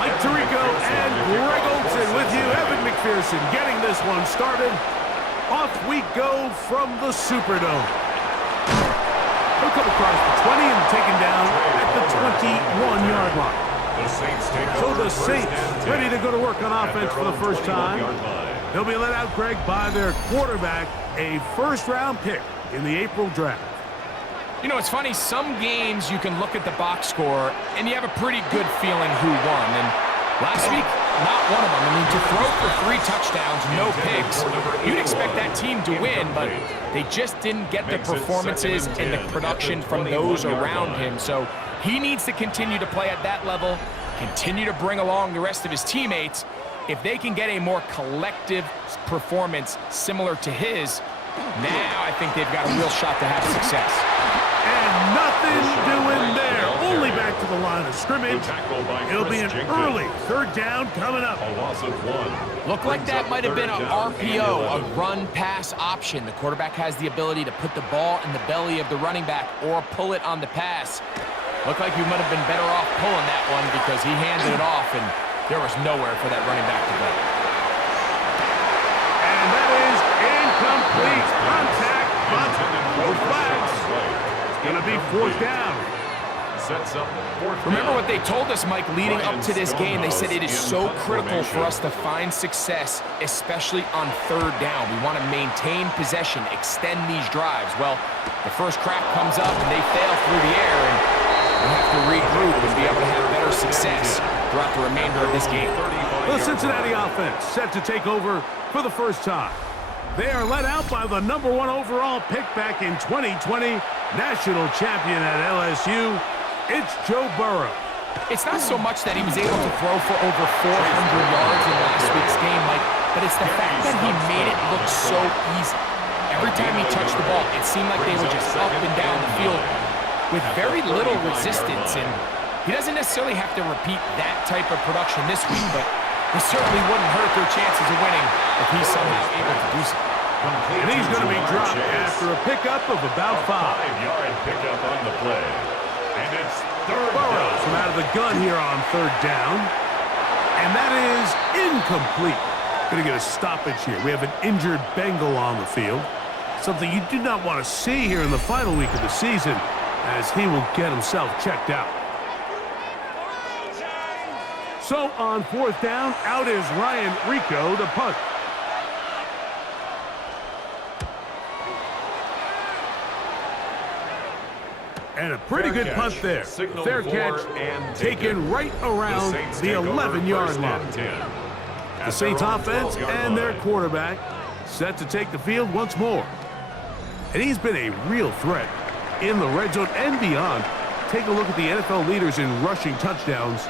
Mike Tirico and Greg Olson with you. Evan McPherson getting this one started. Off we go from the Superdome. He'll come across the 20 and taken down at the 21-yard line. So the Saints ready to go to work on offense for the first time. They'll be let out, Greg, by their quarterback, a first-round pick in the April draft. You know, it's funny. Some games you can look at the box score, and you have a pretty good feeling who won. And last week, not one of them. I mean, to throw for 3 touchdowns, no picks, you'd expect that team to win, but they just didn't get the performances and the production from those around him. So he needs to continue to play at that level, continue to bring along the rest of his teammates. If they can get a more collective performance similar to his, now I think they've got a real shot to have success. And nothing doing there. Only back to the line of scrimmage. It'll be an early third down coming up. A loss of 1. Looked like that might have been an RPO, a run-pass option. The quarterback has the ability to put the ball in the belly of the running back or pull it on the pass. Looked like you might have been better off pulling that one because he handed it off, and there was nowhere for that running back to go. And that is incomplete. Contact, but no flags. It's going to be fourth down. Remember what they told us, Mike, leading up to this game? They said it is so critical for us to find success, especially on third down. We want to maintain possession, extend these drives. Well, the first crack comes up, and they fail through the air, and we have to regroup and be able to have better success throughout the remainder of this game. The Cincinnati offense set to take over for the first time. They are led out by the #1 overall pick back in 2020, national champion at LSU. It's Joe Burrow. It's not so much that he was able to throw for over 400 yards in last week's game, Mike, but it's the fact that he made it look so easy. Every time he touched the ball, it seemed like they were just up and down the field with very little resistance, and he doesn't necessarily have to repeat that type of production this week, but it certainly wouldn't hurt their chances of winning if he's somehow able to do so. And he's going to be dropped after a pickup of about 5. 5-yard pickup on the play. And it's third Burrow down. from out of the gun here on third down. And that is incomplete. Going to get a stoppage here. We have an injured Bengal on the field. Something you do not want to see here in the final week of the season, as he will get himself checked out. So on fourth down, out is Ryan Rico to punt. And a pretty good punt there. Fair catch, taken right around the 11-yard line. The Saints offense and their quarterback set to take the field once more. And he's been a real threat in the red zone and beyond. Take a look at the NFL leaders in rushing touchdowns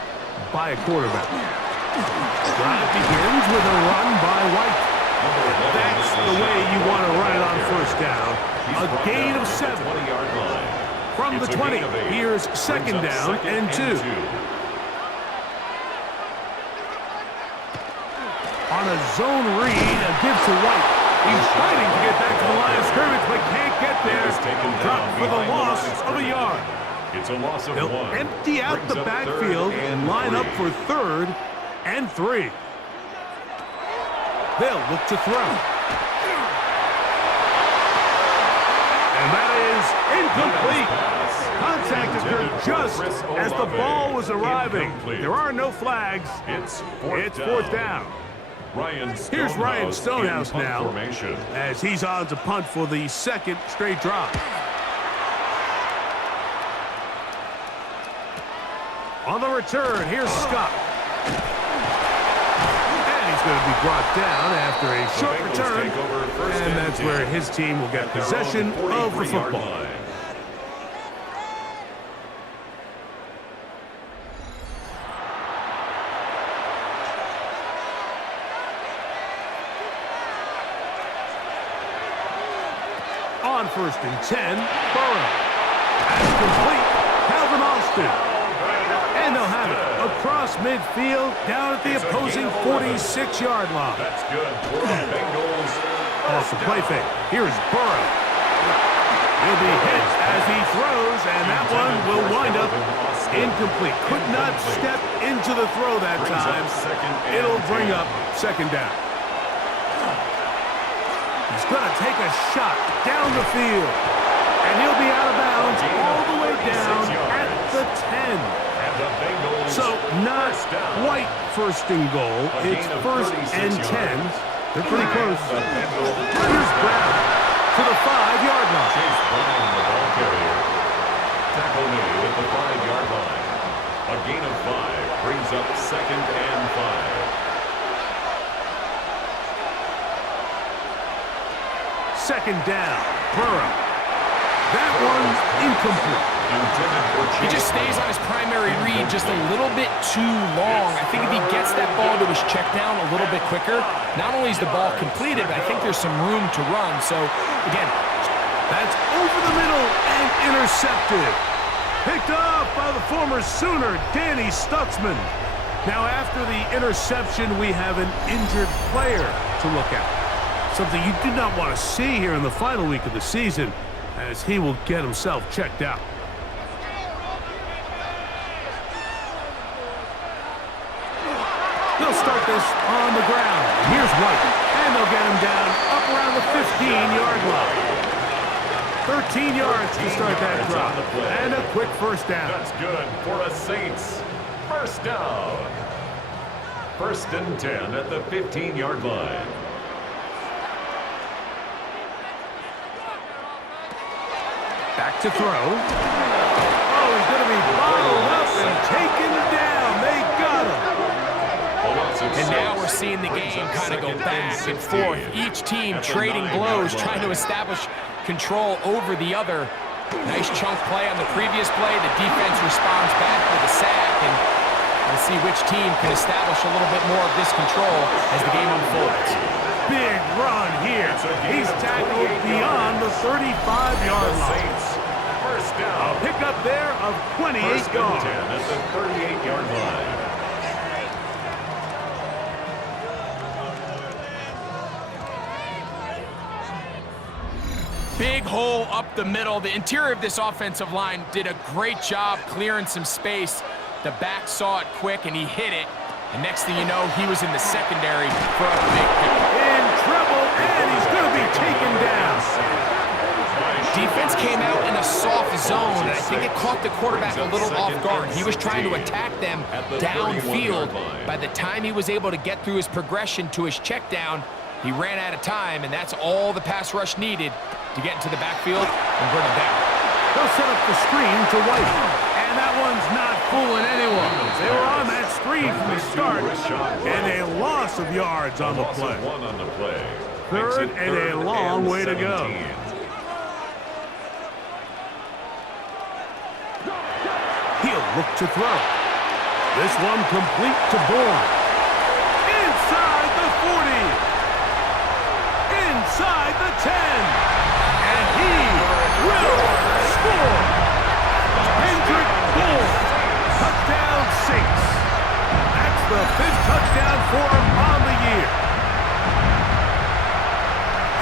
by a quarterback. Drive begins with a run by White. That's the way you want to run it on first down. A gain of 7. From the 20, here's second down and 2. On a zone read, a give to White. He's fighting to get back to the line of scrimmage, but can't get there. Dropped for the loss of a yard. It's a loss of 1. They'll empty out the backfield and line up for third and 3. They'll look to throw. And that is incomplete. Contact occurred just as the ball was arriving. There are no flags. It's fourth down. Here's Ryan Stonehouse now, as he's on to punt for the second straight drive. On the return, here's Scott. And he's going to be brought down after a short return, and that's where his team will get possession of the football. On first and 10, Burrow. That's complete. Calvin Austin. And they'll have it across midfield down at the opposing 46-yard line. That's good for the Bengals. Off the play fake. Here's Burrow. He'll be hit as he throws, and that one will wind up Incomplete. Could not step into the throw that time. It'll bring up second down. He's going to take a shot down the field. And he'll be out of bounds all the way down at the 10. So not quite first and goal. It's first and 10. They're pretty close. Here's Brown to the 5-yard line. Chase Brown, the ball carrier. Tackle made at the 5-yard line. A gain of 5 brings up second and 5. Second down. Burrow. That one's incomplete. He just stays on his primary read just a little bit too long. I think if he gets that ball to his check down a little bit quicker, not only is the ball completed, but I think there's some room to run. So, again, that's over the middle and intercepted. Picked off by the former Sooner, Danny Stutzman. Now, after the interception, we have an injured player to look at. Something you do not want to see here in the final week of the season, as he will get himself checked out. They'll start this on the ground. Here's White, and they'll get him down up around the 15-yard line. 13 yards to start that drop, and a quick first down. That's good for a Saints first down. First and 10 at the 15-yard line. Back to throw. Oh, he's going to be bottled up and taken down. They got him. And now we're seeing the game kind of go back and forth. Each team trading blows, trying to establish control over the other. Nice chunk play on the previous play. The defense responds back with a sack. And we'll see which team can establish a little bit more of this control as the game unfolds. Big run here. He's tackled beyond the 35-yard line. First down. A pickup there of 28 yards. At the 38-yard line. Big hole up the middle. The interior of this offensive line did a great job clearing some space. The back saw it quick, and he hit it. And next thing you know, he was in the secondary for a big pickup. In trouble, and he's going to be taken down. Defense came out in a soft zone, and I think it caught the quarterback a little off guard. He was trying to attack them downfield. By the time he was able to get through his progression to his check down, he ran out of time, and that's all the pass rush needed to get into the backfield and bring him down. They'll set up the screen to White, and that one's not fooling anyone. They were on that screen from the start, and a loss of yards on the play. Third and a long way to go. He'll look to throw. This one complete to Bourne. Inside the 40. Inside the 10. And he will score. Hendrick Bourne. Touchdown Saints. That's the 5th touchdown for him on the year.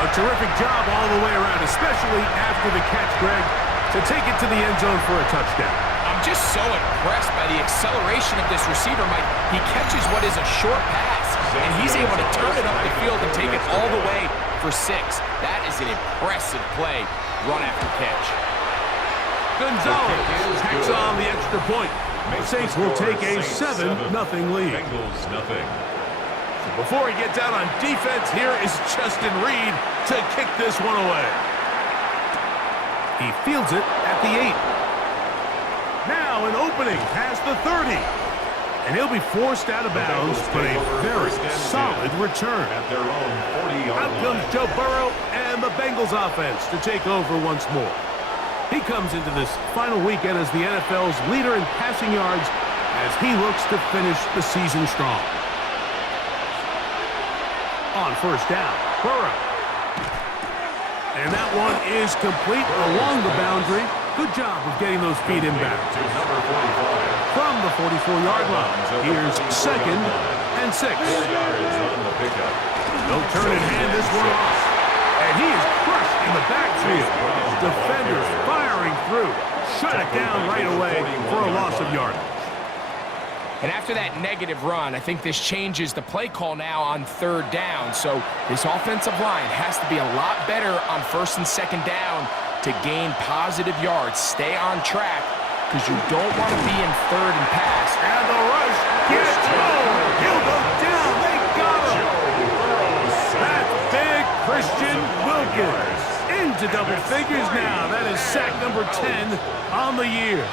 A terrific job all the way around, especially after the catch, Greg, to take it to the end zone for a touchdown. I'm just so impressed by the acceleration of this receiver, Mike. He catches what is a short pass, and he's able to turn it up the field and take it all the way for 6. That is an impressive play, run after catch. Gonzalez tacks on the extra point. The Saints will take a 7-0 lead. Bengals nothing. So before he gets out on defense, here is Justin Reed to kick this one away. He fields it at the 8. Now an opening past the 30. And he'll be forced out of bounds, but a very solid return. At their own 40-yard Out comes line. Joe Burrow and the Bengals offense to take over once more. He comes into this final weekend as the NFL's leader in passing yards as he looks to finish the season strong. On first down, Burrow. And that one is complete along the boundary. Good job of getting those feet in back. To number 45. From the 44-yard line, here's 2nd and 6. 4 yards on the pickup. They'll turn and hand this one off. And he is crushed in the backfield. Defenders firing through. shut it down right away for a loss of yardage. And after that negative run, I think this changes the play call now on 3rd down. So this offensive line has to be a lot better on 1st and 2nd down to gain positive yards. Stay on track because you don't want to be in 3rd and pass. And the rush gets he'll go down. They got him. That's big Christian Wilkins. Into double figures now. That is sack number 10 on the year.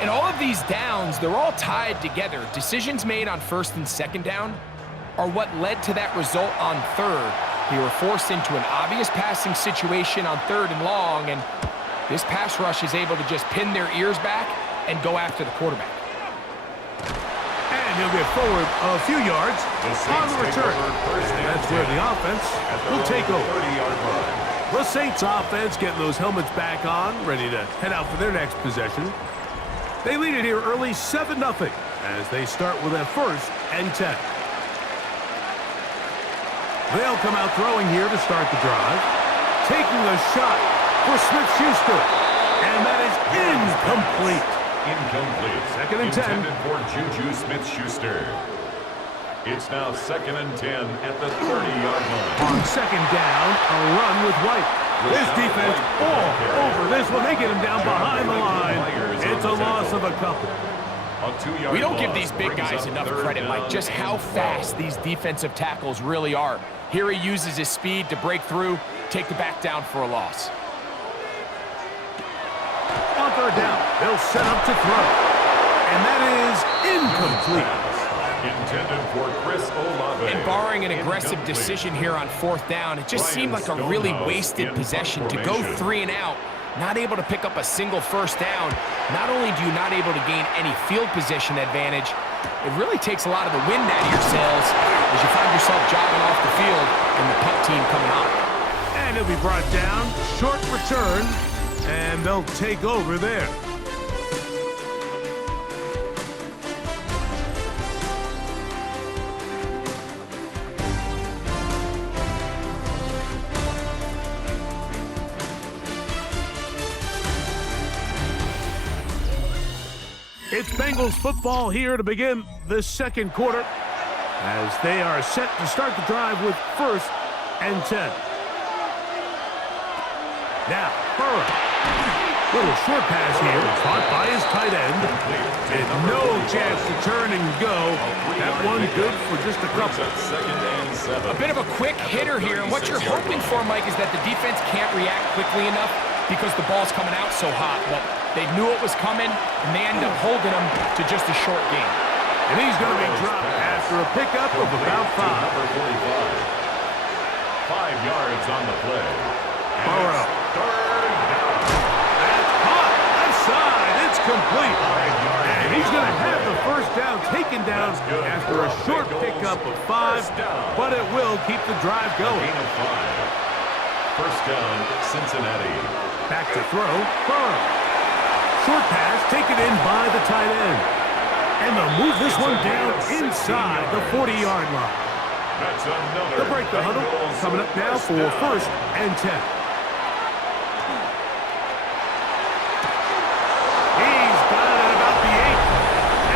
And all of these downs, they're all tied together. Decisions made on 1st and 2nd down are what led to that result on 3rd. They were forced into an obvious passing situation on 3rd and long, and this pass rush is able to just pin their ears back and go after the quarterback. And he'll get forward a few yards on the return. And that's where the offense will take over. The Saints offense getting those helmets back on, ready to head out for their next possession. They lead it here early 7-0 as they start with a 1st and 10. They'll come out throwing here to start the drive. Taking a shot for Smith-Schuster. And that is incomplete. Incomplete. 2nd and 10. Intended for Juju Smith-Schuster. It's now 2nd and 10 at the 30-yard line. On 2nd down, a run with White. This defense all over this one. They get him down behind the line. It's a loss of a couple. We don't give these big guys enough credit, Mike, just how fast these defensive tackles really are. Here he uses his speed to break through, take the back down for a loss. On 3rd down, they'll set up to throw. And that is incomplete. Intended for Chris Olave. And barring an aggressive decision here on 4th down, it just seemed like a really wasted possession to go 3 and out, not able to pick up a single 1st down. Not only do you not able to gain any field position advantage, it really takes a lot of the wind out of your sails as you find yourself jogging off the field and the punt team coming on. And he'll be brought down, short return, and they'll take over there. It's Bengals football here to begin the 2nd quarter as they are set to start the drive with 1st and 10. Now, Burrow. Little short pass here, caught by his tight end. And no chance to turn and go. That one good for just a couple. A bit of a quick hitter here. And what you're hoping for, Mike, is that the defense can't react quickly enough because the ball's coming out so hot. But they knew it was coming, and they end up holding him to just a short game. And he's going to be dropped after a pickup of about 5. Number 45. 5 yards on the play. Burrow. That's caught. Left side. It's complete. And he's going to have the 1st down taken down after a short pickup of 5, but it will keep the drive going. 1st down, Cincinnati. Back to throw. Burrow. Short pass taken in by the tight end. And they'll move this one down inside the 40-yard line. They'll break the huddle. Coming up now for 1st and 10. He's got it at about the 8.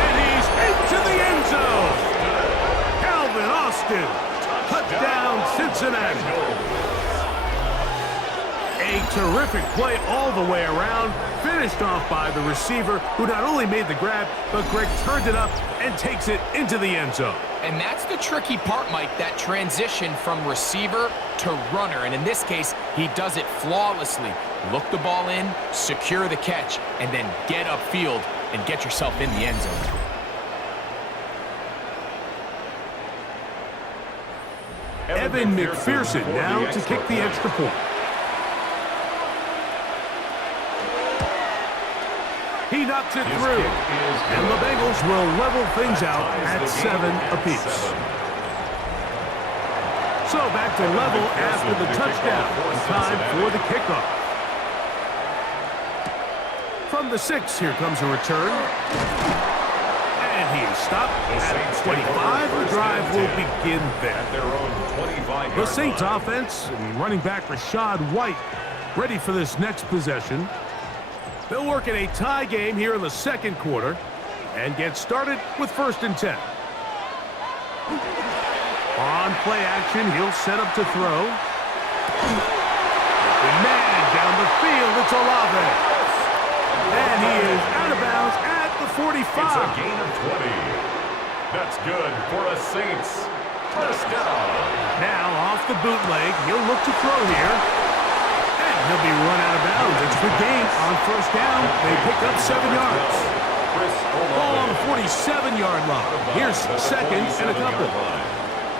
And he's into the end zone. Calvin Austin. Touchdown, Cincinnati. A terrific play all the way around, finished off by the receiver, who not only made the grab, but Greg turned it up and takes it into the end zone. And that's the tricky part, Mike, that transition from receiver to runner. And in this case, he does it flawlessly. Look the ball in, secure the catch, and then get upfield and get yourself in the end zone. Evan McPherson now to kick the extra point. He knocks it through, and the Bengals will level things out at 7 apiece. So back to level after the touchdown. Time for the kickoff. From the 6, here comes a return. And he is stopped at 25. The drive will begin there. The Saints offense and running back Rachaad White ready for this next possession. They'll work in a tie game here in the second quarter and get started with 1st and 10. On play action, he'll set up to throw. Open man down the field, it's Olave. And he is out of bounds at the 45. It's a gain of 20. That's good for a Saints. 1st down. Now off the bootleg, he'll look to throw here. And he'll be run out of bounds. It's the game on 1st down. They pick up 7 yards. Ball on the 47-yard line. Here's 2nd and a couple.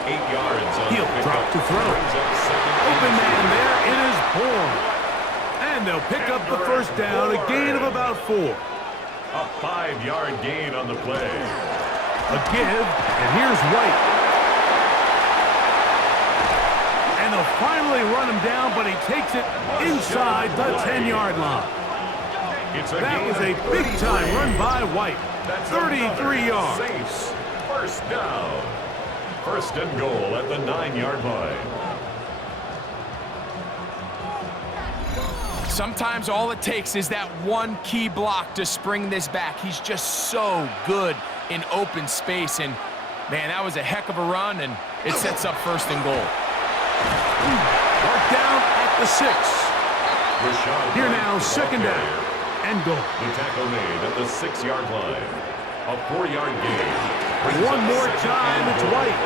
8 yards. He'll drop to throw. Open man there. It is Bourne. And they'll pick up the 1st down, a gain of about 4. A 5-yard gain on the play. A give, and here's White. And they'll finally run him down, but he takes it inside the 10-yard line. That was a big-time run by White. 33 yards. Saints. 1st down. 1st and goal at the 9-yard line. Sometimes all it takes is that one key block to spring this back. He's just so good in open space. And, man, that was a heck of a run, and it sets up 1st and goal. Mark down at the 6. Here now, 2nd down and goal. The tackle made at the 6-yard line. A 4-yard gain. One more time, it's White.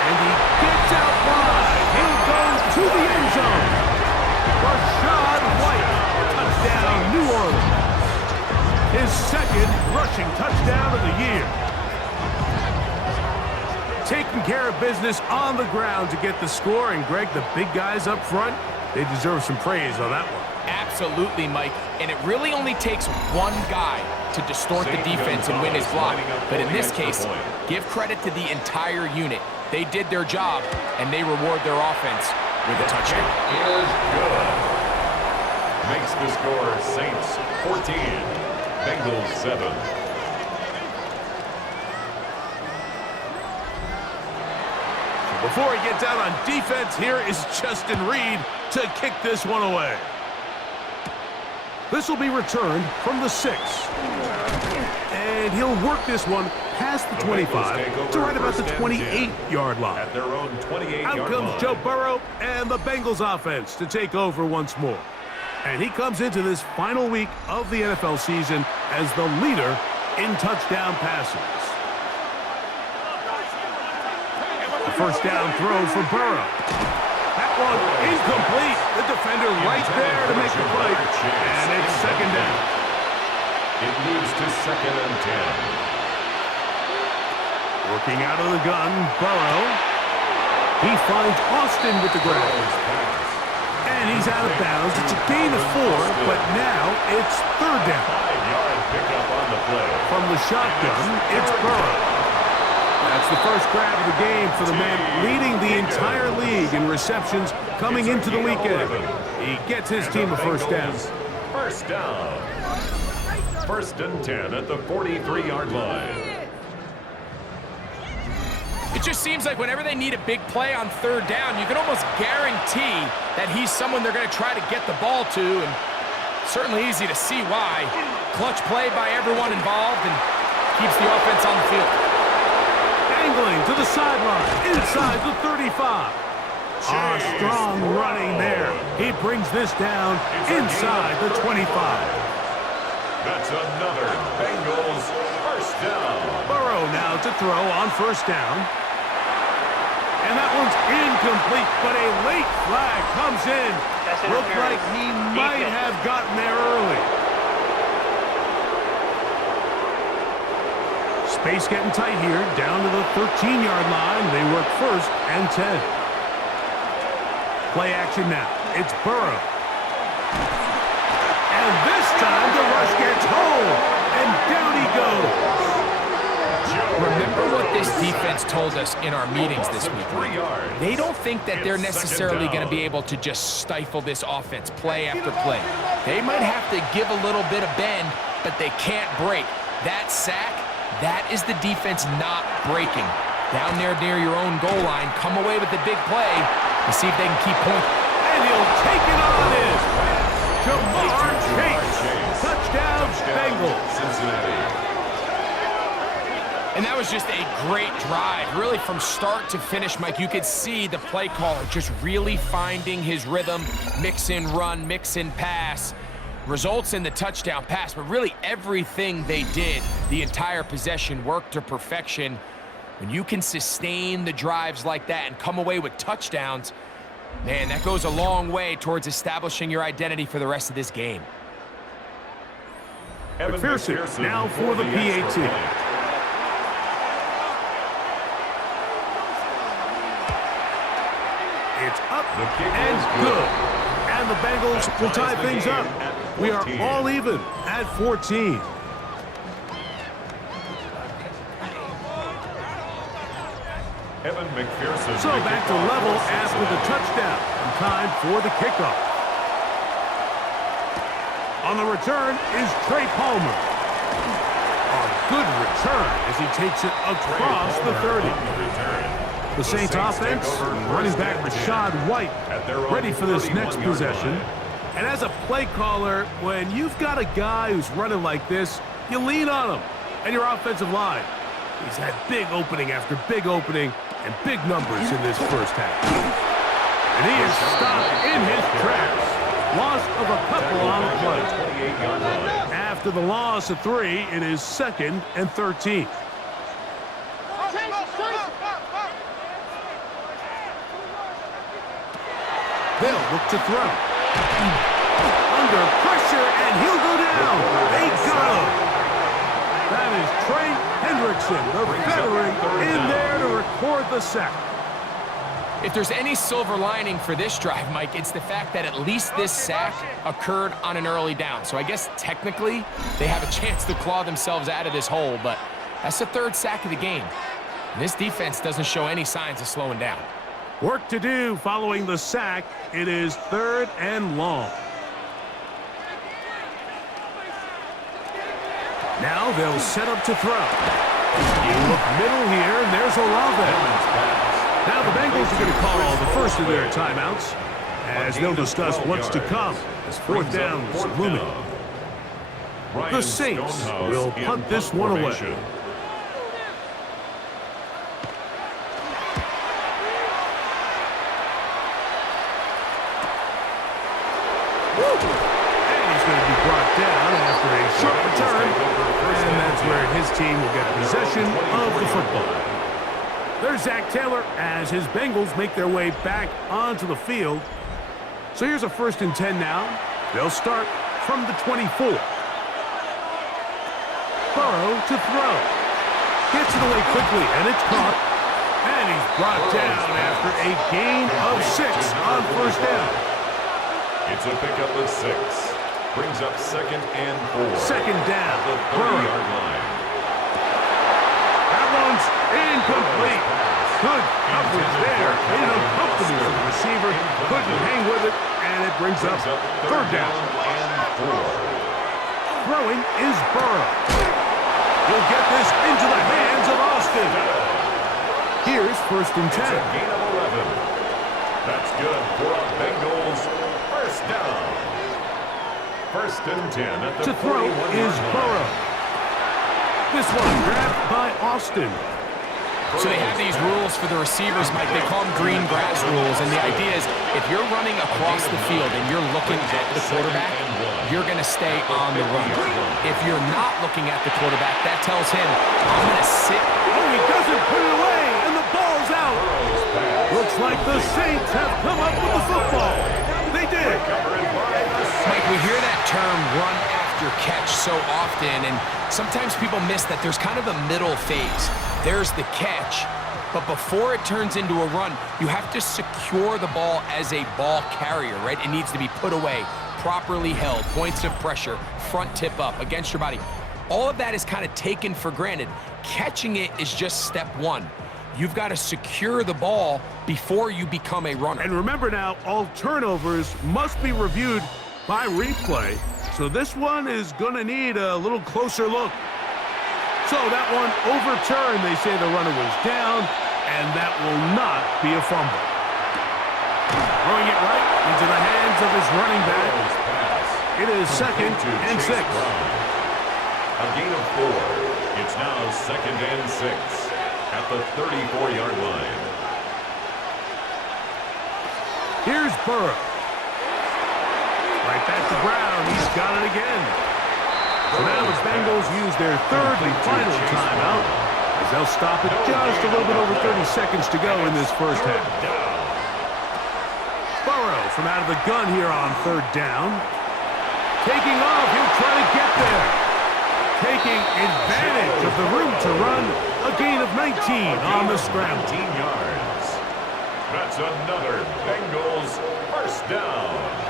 And he gets out wide. He'll go to the end zone. Rashad White, touchdown, New Orleans. His 2nd rushing touchdown of the year. Taking care of business on the ground to get the score. And, Greg, the big guys up front, they deserve some praise on that one. Absolutely, Mike. And it really only takes one guy to distort the defense and win his block. But in this case, give credit to the entire unit. They did their job, and they reward their offense with a touchdown. Is good. Makes the score Saints 14, Bengals 7. Before he gets out on defense, here is Justin Reed to kick this one away. This will be returned from the 6. And he'll work this one past the 25 to right about the 28-yard line. At their own 28-yard line. Out comes Joe Burrow and the Bengals offense to take over once more. And he comes into this final week of the NFL season as the leader in touchdown passes. The 1st down throw for Burrow. That one incomplete. The defender right there to make the play. And it's 2nd down. It moves to 2nd and 10. Working out of the gun, Burrow. He finds Austin with the grab. And he's out of bounds. It's a gain of 4, but now it's 3rd down. 5-yard pickup on the play. From the shotgun, it's Burrow. That's the 1st grab of the game for the man leading the entire league in receptions coming into the weekend. He gets his team a 1st down. 1st down. 1st and 10 at the 43-yard line. It just seems like whenever they need a big play on 3rd down, you can almost guarantee that he's someone they're going to try to get the ball to, and certainly easy to see why. Clutch play by everyone involved and keeps the offense on the field. Angling to the sideline, inside the 35. Strong running there. He brings this down inside the 25. That's another Bengals 1st down. Burrow now to throw on 1st down. And that one's incomplete, but a late flag comes in. Looked like he might have gotten there early. Space getting tight here, down to the 13-yard line. They work 1st and 10. Play action now. It's Burrow. And this time the rush gets home, and down he goes. Remember what this defense told us in our meetings this week. They don't think that they're necessarily going to be able to just stifle this offense play after play. They might have to give a little bit of bend, but they can't break. That sack, that is the defense not breaking. Down there near your own goal line, come away with the big play to see if they can keep pointing. And he'll take it on in. Jamar Chase Touchdown, Bengals. Cincinnati. And that was just a great drive. Really, from start to finish, Mike, you could see the play caller just really finding his rhythm, mix in run, mix in pass. Results in the touchdown pass, but really everything they did, the entire possession, worked to perfection. When you can sustain the drives like that and come away with touchdowns, man, that goes a long way towards establishing your identity for the rest of this game. McPherson now for the PAT. It's up and good. And the Bengals will tie things up. We are all even at 14. Evan McPherson. So back to level after the touchdown. And time for the kickoff. On the return is Trey Palmer. A good return as he takes it across the 30. The Saints offense, running back Rashad White, ready for this next possession. And as a play caller, when you've got a guy who's running like this, you lean on him and your offensive line. He's had big opening after big opening and big numbers in this first half. And he is stopped in his tracks. Loss of a couple on the play. After the loss of 3, it is 2nd and 13. They'll look to throw. Under pressure, and he'll go down. They got him. That is Trey Hendrickson, the veteran, in there to record the sack. If there's any silver lining for this drive, Mike, it's the fact that at least this sack occurred on an early down. So I guess technically they have a chance to claw themselves out of this hole, but that's the 3rd sack of the game. And this defense doesn't show any signs of slowing down. Work to do following the sack. It is 3rd and long. Now they'll set up to throw. You look middle here, and there's Olave. Now the Bengals are going to call the first of their timeouts, as they'll discuss what's to come as 4th down is looming. The Saints will punt this one away. And he's going to be brought down after a short return, and that's where his team will get possession of the football. There's Zach Taylor as his Bengals make their way back onto the field. So here's a 1st and 10 now. They'll start from the 24. Burrow to throw. Gets it away quickly, and it's caught. And he's brought down after a gain of 6 on 1st down. It's a pickup of 6. Brings up 2nd and 4. 2nd down. The 30-yard line. That one's incomplete. Good coverage there. Made it uncomfortable for the receiver. Couldn't hang with it, and it brings up 3rd down. And 4. Throwing is Burrow. He'll get this into the hands of Austin. Here's 1st and 10. It's a gain of 11. That's good for a Bengals 1st down. 1st and 10 at the To throw is Burrow. This one grabbed by Austin. So they have these rules for the receivers, Mike. They call them green grass rules. And the idea is if you're running across the field and you're looking at the quarterback, you're going to stay on the run. If you're not looking at the quarterback, that tells him, I'm going to sit. Oh, he doesn't put it away, and the ball's out. Looks like the Saints have come up with the football. They did. Mike, we hear that term run after catch so often, and sometimes people miss that there's kind of a middle phase. There's the catch, but before it turns into a run, you have to secure the ball as a ball carrier, right? It needs to be put away, properly held, points of pressure, front tip up against your body. All of that is kind of taken for granted. Catching it is just step 1. You've got to secure the ball before you become a runner. And remember now, all turnovers must be reviewed by replay. So this one is going to need a little closer look. So that one overturned. They say the runner was down, and that will not be a fumble. Throwing it right into the hands of his running back. It is second and 6. A gain of 4. It's now second and 6 at the 34-yard line. Here's Burrow. Right back to Brown. He's got it again. So now the Bengals use their third and final timeout as they'll stop it just a little bit over 30 seconds to go in this first half. Burrow from out of the gun here on third down. Taking off, he'll try to get there. Taking advantage of the room to run, a gain of 19 on the scramble. 19 yards. That's another Bengals first down.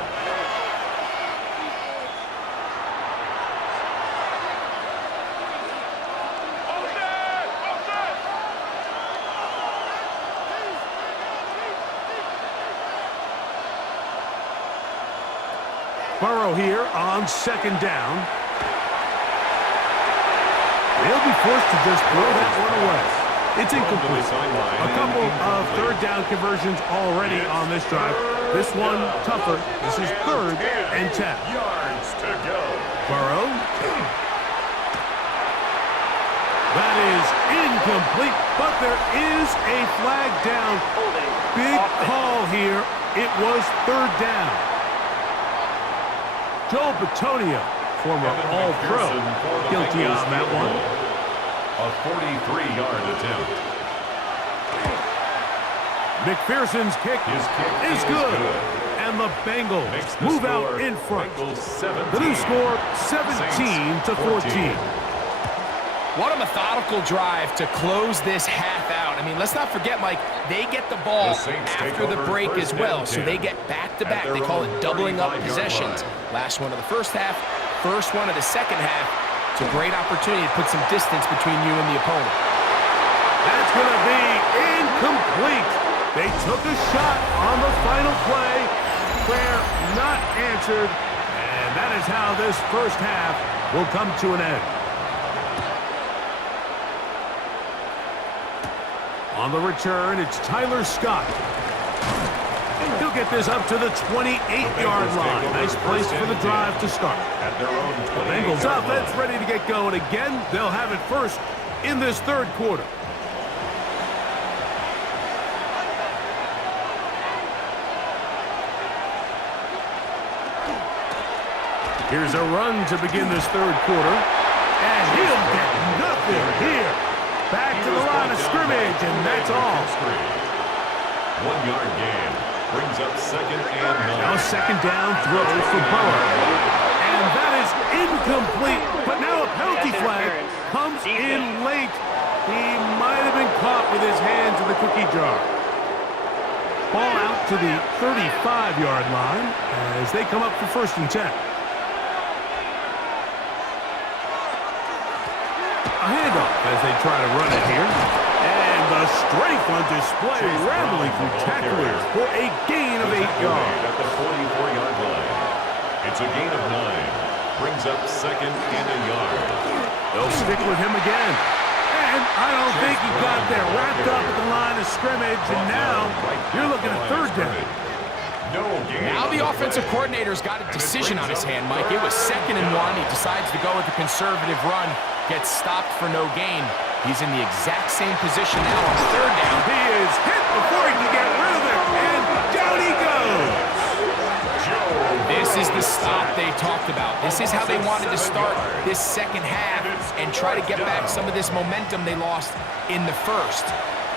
Burrow here on second down. He'll be forced to just throw that one away. It's incomplete. A couple of third down conversions already on this drive. This one tougher. This is third and 10. Yards to go. Burrow. That is incomplete, but there is a flag down. Big call here. It was third down. Joel Bitonio, former All-Pro, guilty on that one. A 43-yard attempt. McPherson's kick is good. And the Bengals move out in front. The new score, 17-14. What a methodical drive to close this half out. I mean, let's not forget, Mike, they get the ball after the break as well, so they get back-to-back. They call it doubling up possessions. Last one of the first half, first one of the second half. It's a great opportunity to put some distance between you and the opponent. That's going to be incomplete. They took a shot on the final play. Prayer not answered, and that is how this first half will come to an end. On the return, it's Tyler Scott. He'll get this up to the 28-yard line. Nice place for the drive to start. The Bengals offense ready to get going again. They'll have it first in this third quarter. Here's a run to begin this third quarter. And he'll get nothing here. Back to the line of scrimmage, and that's all. 1-yard gain brings up second and 9. Now second down throw for Burrow. And that is incomplete, but now a penalty flag comes in late. He might have been caught with his hands in the cookie jar. Ball out to the 35-yard line as they come up for first and 10. A handoff as they try to run it here. And the strength on display, rambling through tacklers for a gain of 8 yards. At the 44-yard line. It's a gain of 9. Brings up second and a yard. They'll stick with him again. And I don't think he got there. Wrapped up at the line of scrimmage, and now you're looking at third down. Now the offensive coordinator's got a decision on his hand, Mike. It was second and 1. He decides to go with the conservative run. Gets stopped for no gain. He's in the exact same position now on third down. He is hit before he can get rid of it, and down he goes. This is the stop they talked about. This is how they wanted to start this second half and try to get back some of this momentum they lost in the first.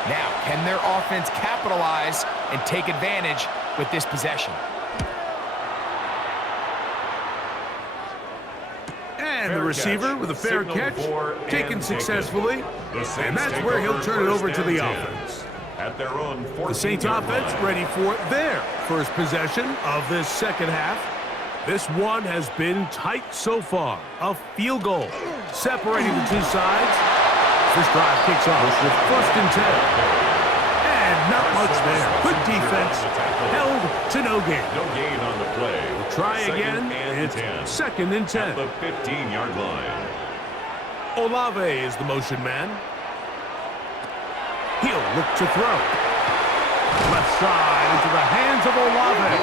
Now, can their offense capitalize and take advantage with this possession? And the receiver with a fair catch, taken successfully, and that's where he'll turn it over to the offense. The Saints offense ready for their first possession of this second half. This one has been tight so far. A field goal separating the two sides. This drive kicks off with first and 10. And not much there. Good defense. Held to no gain. No gain on the play. We'll try again. It's second and 10. At the 15-yard line. Olave is the motion man. He'll look to throw. Left side into the hands of Olave.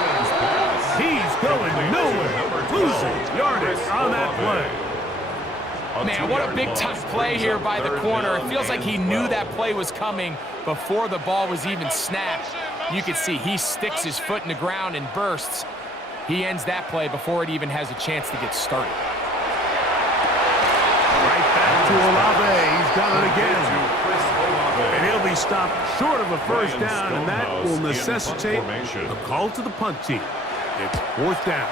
He's going nowhere. Losing yardage on that play. Man, what a big-time play here by the corner. It feels like he knew that play was coming before the ball was even snapped. You can see he sticks his foot in the ground and bursts. He ends that play before it even has a chance to get started. Right back to Olave. He's done it again. And he'll be stopped short of a first down, and that will necessitate a call to the punt team. It's fourth down.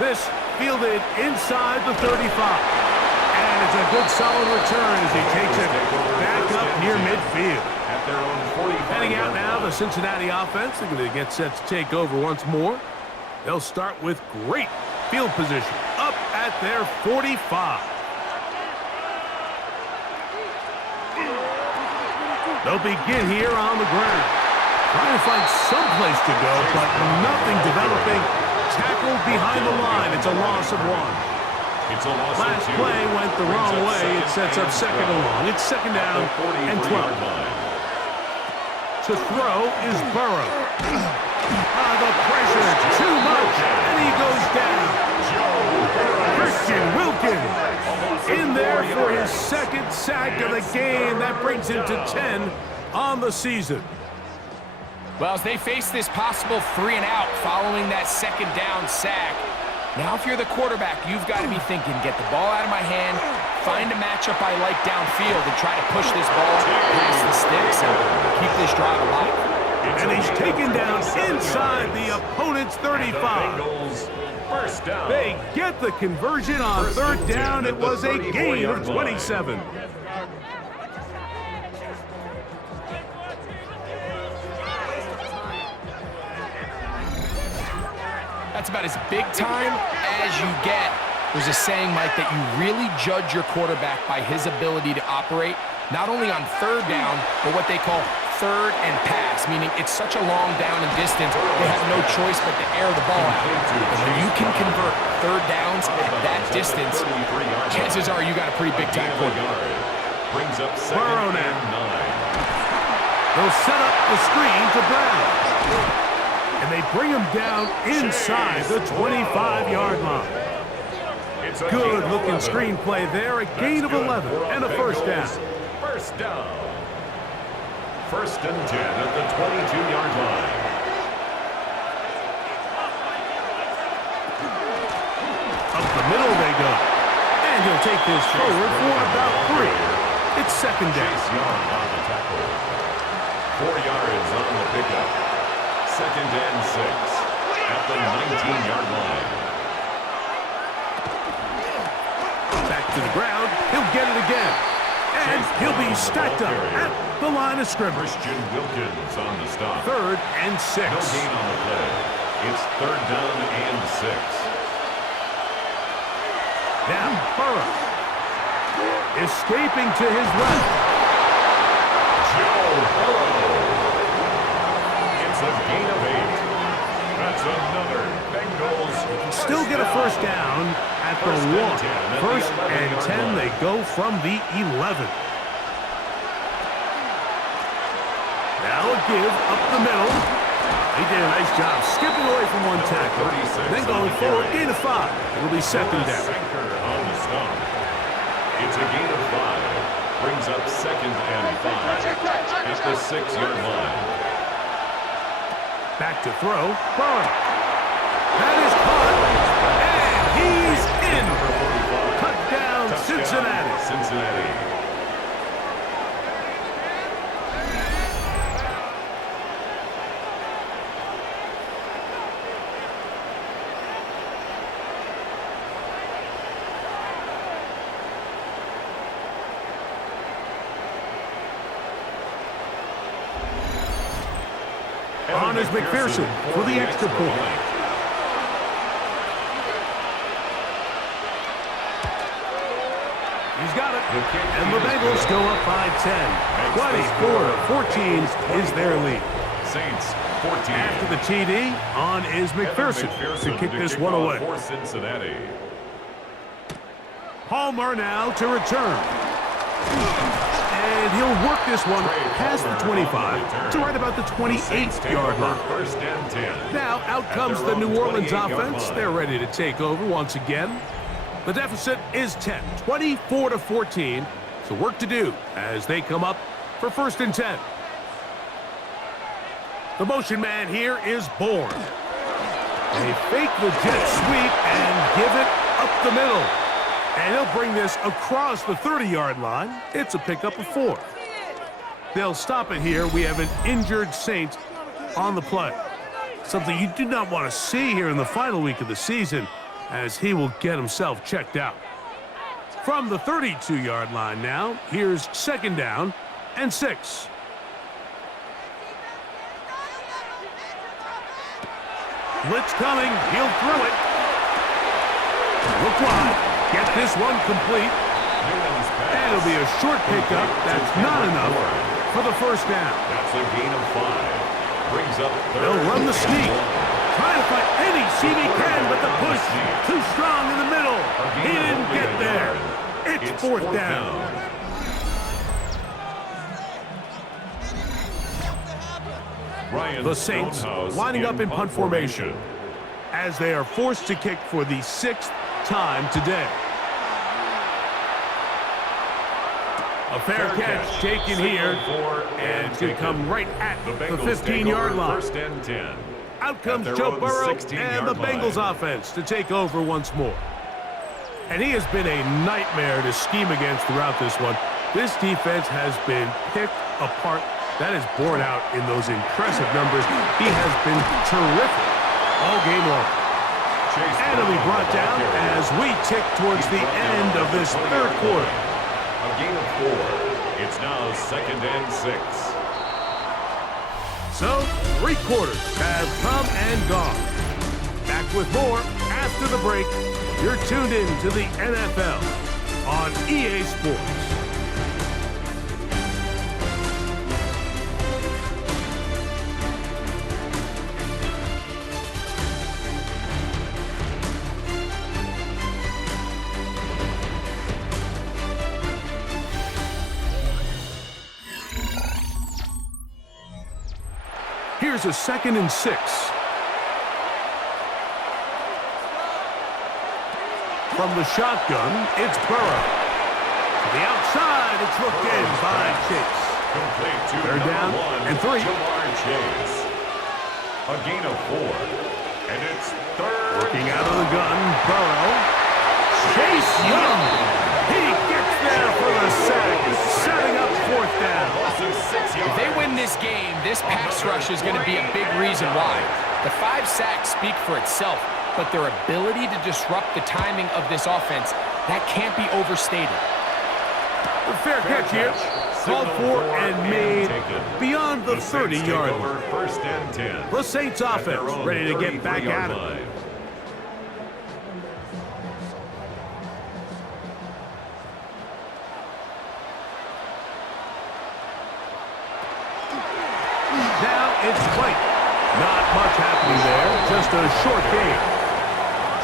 This fielded inside the 35. And it's a good solid return as he takes it back up near midfield. Heading out now, the Cincinnati offense. They're going to get set to take over once more. They'll start with great field position up at their 45. They'll begin here on the ground. Trying to find some place to go, but nothing developing. Tackled behind the line. It's a loss of one. Last play went the wrong way. It sets up second and long. It's second down and 12. To throw is Burrow. The pressure, too much, and he goes down. Christian Wilkins in there for his second sack of the game. That brings him to 10 on the season. Well, as they face this possible 3-and-out following that second down sack, now if you're the quarterback, you've got to be thinking, get the ball out of my hand, find a matchup I like downfield, and try to push this ball past the sticks and keep this drive alive. And he's taken down inside the opponent's 35. They get the conversion on third down. It was a gain of 27. That's about as big time as you get. There's a saying, Mike, that you really judge your quarterback by his ability to operate, not only on third down, but what they call third and pass, meaning it's such a long down and distance, they have no choice but to air the ball out. And when you can convert third downs at that distance, chances are you got a pretty big time quarterback. Burrow now. They'll set up the screen to Brown. And they bring him down inside the 25-yard line. Good-looking screenplay there. A gain of 11 and a first down. First down. First and 10 at the 22-yard line. Up the middle they go. And he'll take this forward for about 3. It's second down. Chase Young on the tackle. 4 yards on the pickup. Second and 6 at the 19-yard line. Back to the ground. He'll get it again. And he'll be stacked up at the line of scrimmage. Christian Wilkins on the stop. Third and 6. No gain on the play. It's third down and 6. Now Burrow. Escaping to his left. Joe Burrow. It's a gain of 8. That's another Bengals. Still get a first down at the 1. First and 10, they go from the 11. Now a give up the middle. He did a nice job skipping away from one tackle. Then going forward, gain of 5. It'll be second down. On the stump. It's a gain of 5. Brings up second and 5 at the 6-yard line. Back to throw. Burrow. That is caught. And he's in. Cut down Cincinnati. Cincinnati. On is McPherson for the extra point. He's got it. And the Bengals go up by 10. 24-14 is their lead. Saints 14. After the TD, on is McPherson to kick this one away. For Cincinnati. Palmer now to return. And he'll work this one past the 25 to right about the 28-yard line. First and 10. Now out comes the New Orleans offense. They're ready to take over once again. The deficit is 10, 24-14. So work to do as they come up for first and 10. The motion man here is Bourne. They fake the jet sweep and give it up the middle. And he'll bring this across the 30-yard line. It's a pickup of 4. They'll stop it here. We have an injured Saint on the play. Something you do not want to see here in the final week of the season, as he will get himself checked out. From the 32-yard line now, here's second down and 6. Blitz coming. He'll throw it. Look wide. Get this one complete. And it'll be a short pickup. That's not enough for the first down. That's a gain of 5. Brings up third. They'll run the sneak. Trying to find any seam he can, but the push too strong in the middle. He didn't get there. It's fourth down. The Saints lining up in punt formation as they are forced to kick for the 6th time today. A fair catch taken here, and it's going to come right at the 15-yard line. First and 10. Out comes Joe Burrow and the Bengals offense to take over once more. And he has been a nightmare to scheme against throughout this one. This defense has been picked apart. That is borne out in those impressive numbers. He has been terrific all game long. And he'll be brought down as we tick towards the end of this third quarter. A gain of 4. It's now second and 6. So, 3 quarters have come and gone. Back with more after the break. You're tuned in to the NFL on EA Sports. Here's a second and 6. From the shotgun, it's Burrow. To the outside, it's looked in by Chase. They're down and 3. Chase. A gain of 4. And it's third. Working out of the gun, Burrow. Chase Young. He gets there for the sack, setting up fourth down. If they win this game, this pass rush is going to be a big reason why. The 5 sacks speak for itself, but their ability to disrupt the timing of this offense, that can't be overstated. The fair catch here, called for and made beyond the 30-yard line. First and 10. The Saints offense ready to get back at it. It's White. Not much happening there. Just a short game.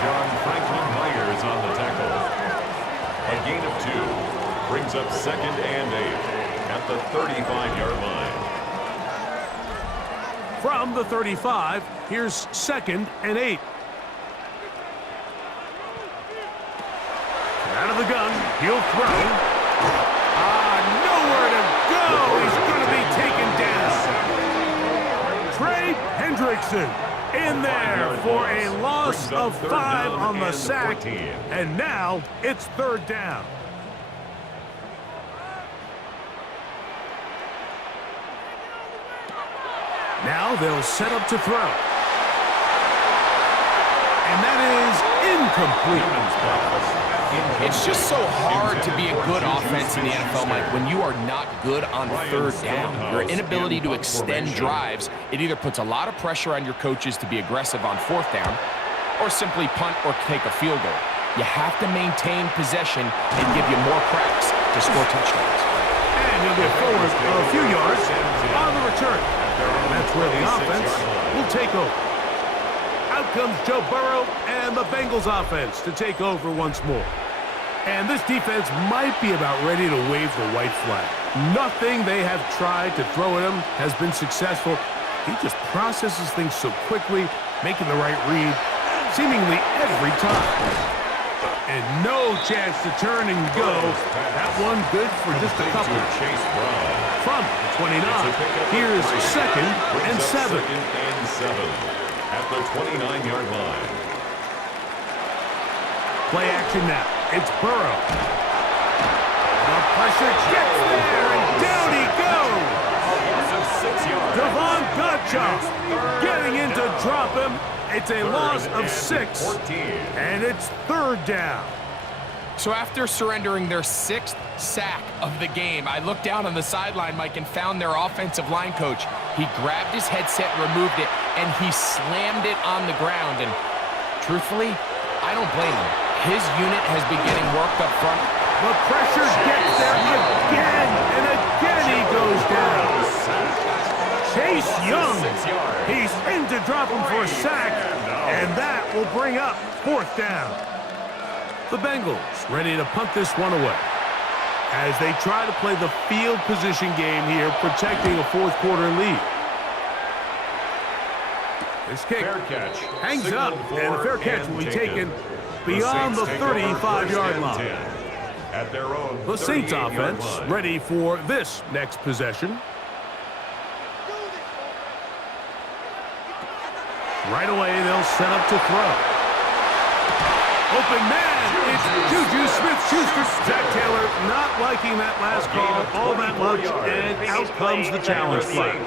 John Franklin Myers on the tackle. A gain of 2. Brings up second and 8 at the 35-yard line. From the 35, here's second and 8. Out of the gun. He'll throw. Nowhere to go. He's going to be taken down. Trey Hendrickson in there for a loss of 5 on the sack, and now it's third down. Now they'll set up to throw. And that is incomplete. It's just so hard to be a good offense in the NFL, Mike, when you are not good on third down. Your inability to extend drives, it either puts a lot of pressure on your coaches to be aggressive on fourth down or simply punt or take a field goal. You have to maintain possession and give you more cracks to score touchdowns. And he'll get forward a few yards on the return. And that's where the offense will take over. Out comes Joe Burrow and the Bengals offense to take over once more. And this defense might be about ready to wave the white flag. Nothing they have tried to throw at him has been successful. He just processes things so quickly, making the right read seemingly every time. And no chance to turn and go. That one good for just a couple. From the 29, here's second and 7. At the 29-yard line. Play action now. It's Burrow. The pressure gets there, and down he goes. Devon Gottschalk getting in to drop him. It's a loss of 6, and it's third down. So after surrendering their 6th sack of the game, I looked down on the sideline, Mike, and found their offensive line coach. He grabbed his headset, removed it, and he slammed it on the ground. And truthfully, I don't blame him. His unit has been getting worked up front. The pressure gets there again, and again he goes down. Chase Young, he's in to drop him for a sack, and that will bring up 4th down. The Bengals ready to punt this one away as they try to play the field position game here, protecting a 4th quarter lead. This kick hangs up, and the fair catch will be taken beyond the 35-yard line. At their own the Saints offense ready for this next possession. Right away, they'll set up to throw. Open man, it's Juju Smith-Schuster. Zach Taylor not liking that last call all that much, and out comes the challenge flag.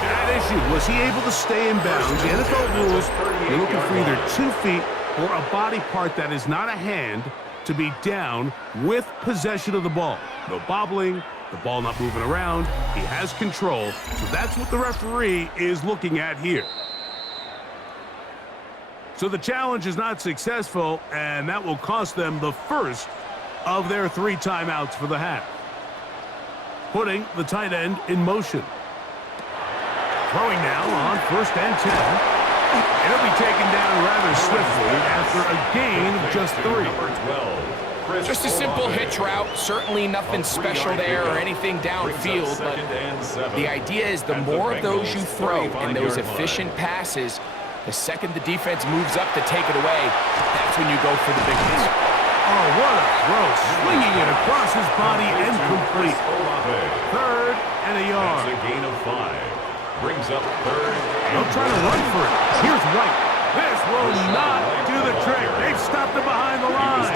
That issue, was he able to stay in bounds? The NFL rules, you're looking for either 2 feet or a body part that is not a hand to be down with possession of the ball. No bobbling, the ball not moving around. He has control, so that's what the referee is looking at here. So the challenge is not successful, and that will cost them the first of their 3 timeouts for the half. Putting the tight end in motion. Throwing now on 1st and 10. It'll be taken down rather swiftly after a gain of just 3. Just a simple hitch route. Certainly nothing special there or anything downfield, but the idea is the more of those you throw and those efficient passes, the second the defense moves up to take it away, that's when you go for the big ones. Oh, what a throw. Swinging it across his body and complete. 3rd and a yard. That's a gain of 5. Brings up 3rd. They'll try to run for it. Here's White. This will not do the trick. They've stopped him behind the line.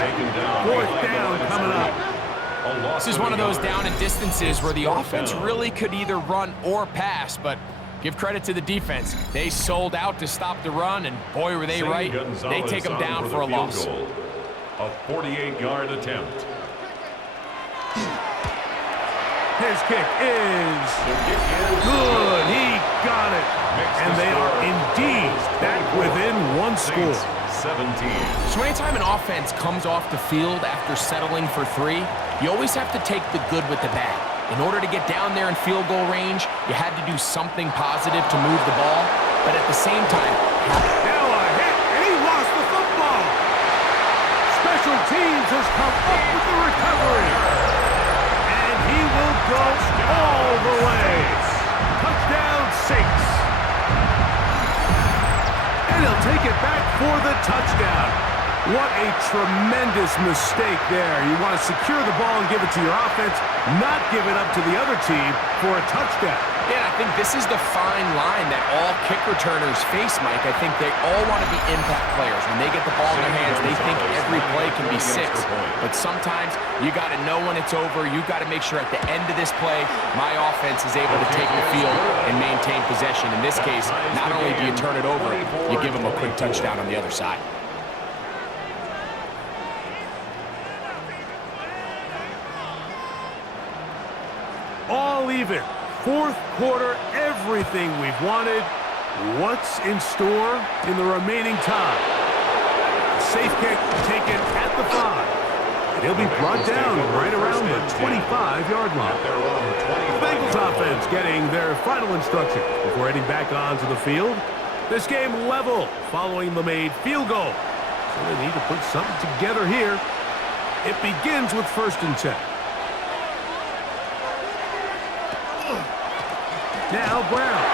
4th down coming up. This is one of those down and distances where the offense really could either run or pass, but give credit to the defense. They sold out to stop the run, and boy, were they right. They take them down for a loss. A 48-yard attempt. His kick is good. He got it. And they are indeed back within 1 score. 17. So anytime an offense comes off the field after settling for 3, you always have to take the good with the bad. In order to get down there in field goal range, you had to do something positive to move the ball. But at the same time, now a hit, and he lost the football. Special teams has come up with the recovery. And he will go all the way. Touchdown Saints. And he'll take it back for the touchdown. What a tremendous mistake there. You want to secure the ball and give it to your offense, not give it up to the other team for a touchdown. Yeah, I think this is the fine line that all kick returners face, Mike. I think they all want to be impact players. When they get the ball in their hands, they think every play can be 6. But sometimes you got to know when it's over. You got to make sure at the end of this play, my offense is able to take the field and maintain possession. In this case, not only do you turn it over, you give them a quick touchdown on the other side. All even. 4th quarter, everything we've wanted. What's in store in the remaining time? Safe kick taken at the 5. And he'll be brought down right around the 25-yard line. The Bengals offense getting their final instructions before heading back onto the field. This game level following the made field goal. So they need to put something together here. It begins with 1st and 10. Now Brown.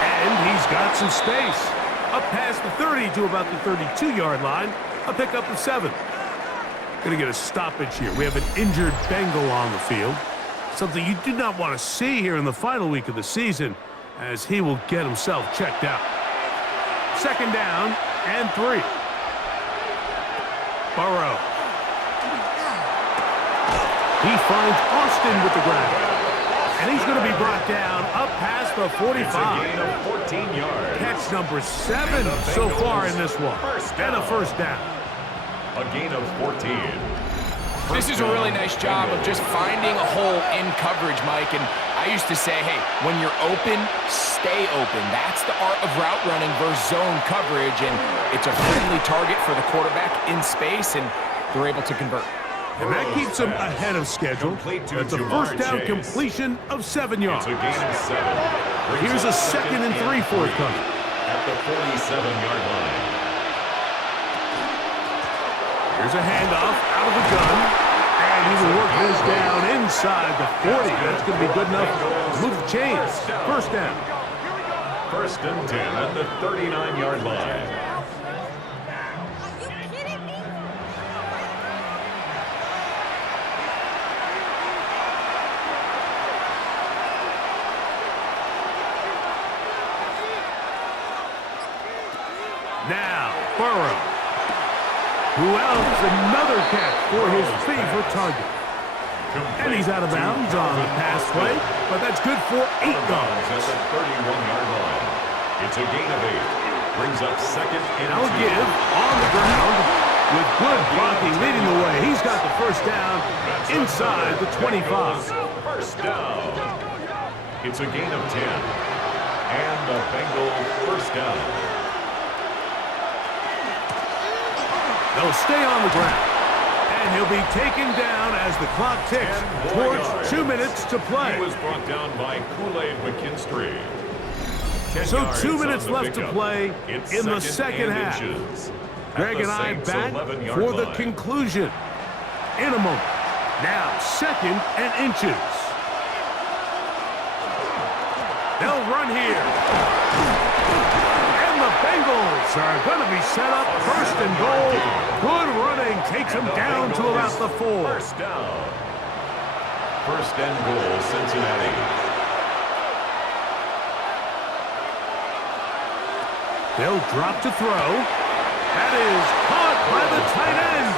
And he's got some space. Up past the 30 to about the 32-yard line. A pickup of 7. Going to get a stoppage here. We have an injured Bengal on the field. Something you do not want to see here in the final week of the season, as he will get himself checked out. 2nd down and 3. Burrow. He finds Austin with the grab. And he's going to be brought down up past the 45. It's a gain of 14 yards. Catch number 7 so far in this one. And a 1st down. A gain of 14. This is a really nice job of just finding a hole in coverage, Mike. And I used to say, hey, when you're open, stay open. That's the art of route running versus zone coverage. And it's a friendly target for the quarterback in space, and they're able to convert. And that keeps him ahead of schedule. That's a 1st down completion of 7 yards. It's a gain of 7. Here's a 2nd and 3 forthcoming. At the 47-yard line. Here's a handoff out of the gun. And he will work this down inside the 40. That's going to be good enough to move the chains. 1st down. 1st and 10 at the 39-yard line. Now, Burrow. Who else? Another catch for his favorite target. And he's out of bounds on the pass play, but that's good for 8 yards. At the 31-yard line. It's a gain of 8. Brings up 2nd and 2. Now give on the ground with good blocking leading the way. He's got the 1st down inside the 25. 1st down. It's a gain of 10. And the Bengal 1st down. They'll stay on the ground. And he'll be taken down as the clock ticks towards 2 minutes to play. He was brought down by Kool-Aid McKinstry. So 2 minutes left to play in the 2nd half. Greg and I back for the conclusion in a moment. Now 2nd and inches. They'll run here. And the Bengals are going to be set up 1st and goal. Good running takes him down to about the 4. 1st down. 1st and goal, Cincinnati. They'll drop to throw. That is caught by the tight end.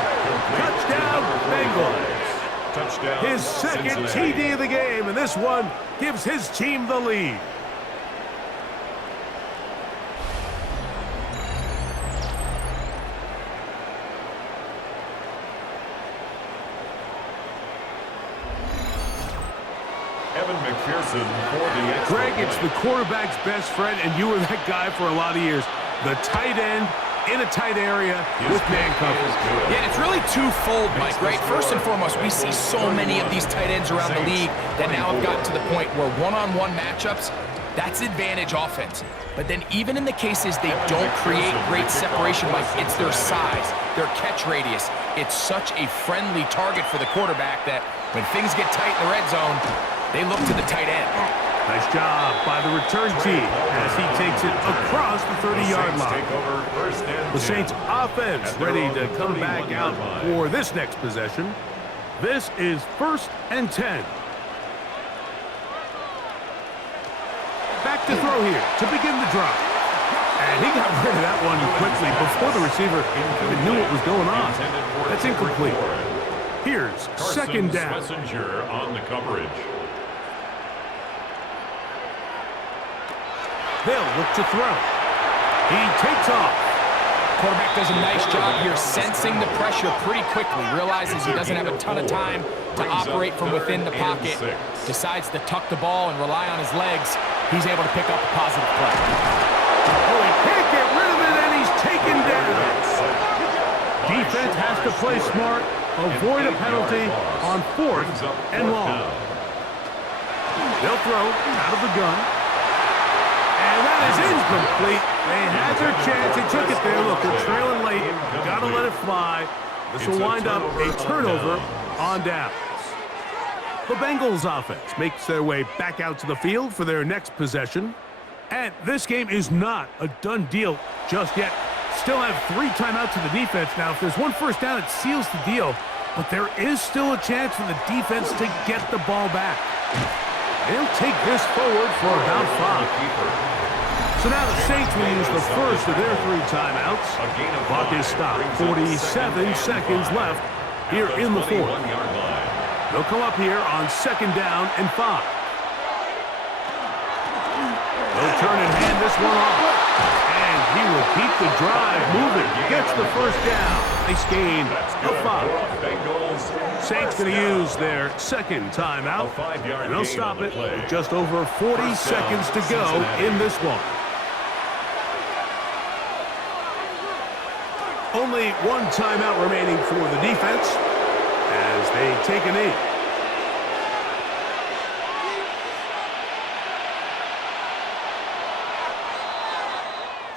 Touchdown, Bengals. Touchdown, His 2nd Cincinnati. TD of the game, and this one gives his team the lead. Evan McPherson for the extra Greg, point. it's the quarterback's best friend, and you were that guy for a lot of years. The tight end in a tight area with man coverage. Yeah, it's really twofold, Mike, right? First and foremost, we see so many of these tight ends around the league that now have gotten to the point where one-on-one matchups, that's advantage offense. But then even in the cases they don't create great separation, Mike, it's their size, their catch radius. It's such a friendly target for the quarterback that when things get tight in the red zone, they look to the tight end. Nice job by the return team as he takes it across the 30-yard line. The Saints offense ready to come back out for this next possession. This is 1st and 10. Back to throw here to begin the drive. And he got rid of that one quickly before the receiver even knew what was going on. That's incomplete. Here's 2nd down. Messenger on the coverage. They'll look to throw. He takes off. Quarterback does a nice job here sensing the pressure pretty quickly, realizes he doesn't have a ton of time to operate from within the pocket, decides to tuck the ball and rely on his legs. He's able to pick up a positive play. Oh, he can't get rid of it, and he's taken down. Defense has to play smart, avoid a penalty on 4th and long. They'll throw out of the gun. And that is incomplete. They had their chance. They took it there. Look, they're trailing late. Got to let it fly. This will wind up a turnover on downs. The Bengals offense makes their way back out to the field for their next possession. And this game is not a done deal just yet. Still have 3 timeouts to the defense. Now, if there's one first down, it seals the deal. But there is still a chance for the defense to get the ball back. They'll take this forward for about 5. So now the Saints will use the first of their 3 timeouts. Clock is stopped. 47 seconds left here in the 4th. They'll come up here on 2nd down and 5. They'll turn and hand this one off. And he will keep the drive moving. Gets the first down. Nice gain of 5. Saints going to use their 2nd timeout. And they'll stop it with just over 40 seconds to go in this one. Only 1 timeout remaining for the defense as they take a knee.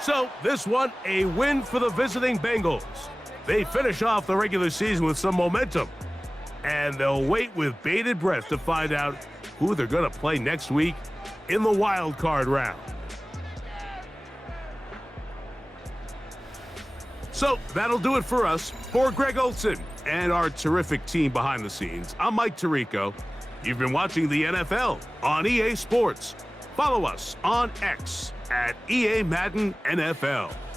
So, this one, a win for the visiting Bengals. They finish off the regular season with some momentum. And they'll wait with bated breath to find out who they're going to play next week in the wild card round. So, that'll do it for us. For Greg Olson and our terrific team behind the scenes, I'm Mike Tirico. You've been watching the NFL on EA Sports. Follow us on X at EA Madden NFL.